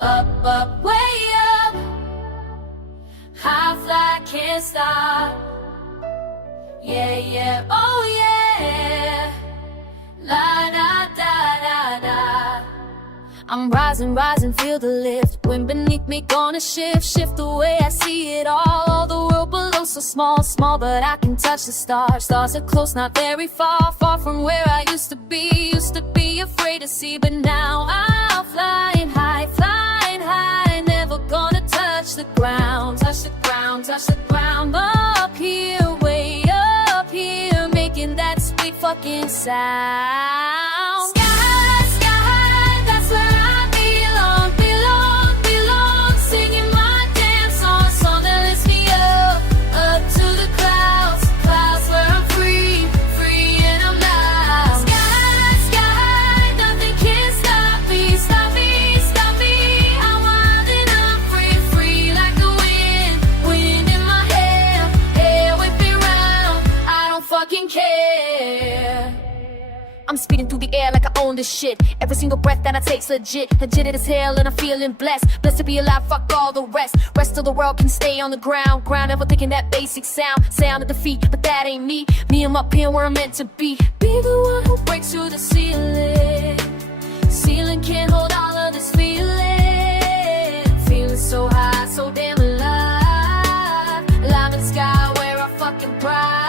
Up, up, way up. High fly, can't stop. Yeah, yeah, oh yeah. La da da da da. I'm rising, rising, feel the lift. Wind beneath me gonna shift the way I see it all the world below so small, small, but I can touch the stars. Stars are close, not very far, far from where I used to be afraid to see, but now I'm flying high, never gonna touch the ground, touch the ground, touch the ground. Up here, way up here, making that sweet fucking sound. Sky, sky, that's where I belong, belong, belong. Singing my damn song, song that lifts me up to the clouds, clouds where I'm free, free and I'm loud. Sky, sky, nothing can stop me, stop me, stop me. I'm wildin' up, free, free like the wind, wind in my hair, hair whipping round. I don't fucking care. I'm speeding through the air like I own this shit. Every single breath that I take's legit, legit as hell, and I'm feeling blessed. Blessed to be alive, fuck all the rest. Rest of the world can stay on the ground, ground. Never thinking that basic sound of defeat, but that ain't me. Me, I'm up here where I'm meant to be. Be the one who breaks through the ceiling. Ceiling can't hold all of this feeling. Feeling so high, so damn alive. Alive in the sky where I fucking pride.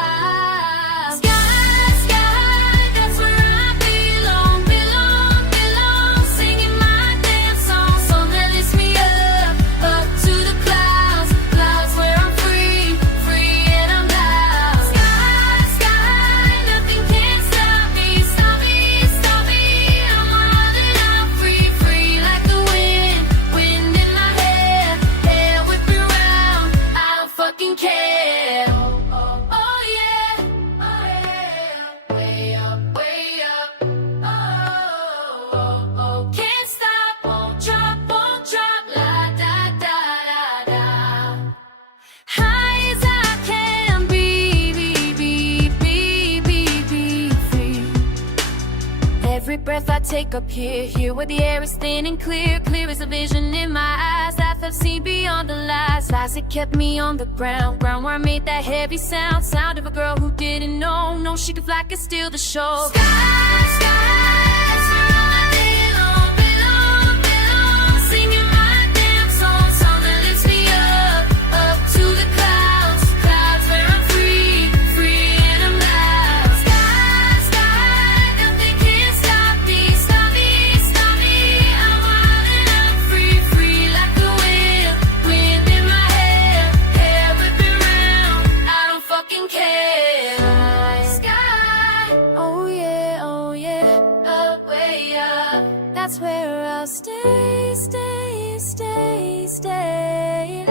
Every breath I take up here, here where the air is thin and clear, clear as a vision in my eyes, life I've seen beyond the lies, lies that kept me on the ground, ground where I made that heavy sound, sound of a girl who didn't know she could fly, could steal the show. Sky, sky. That's where I'll stay, stay, stay, stay.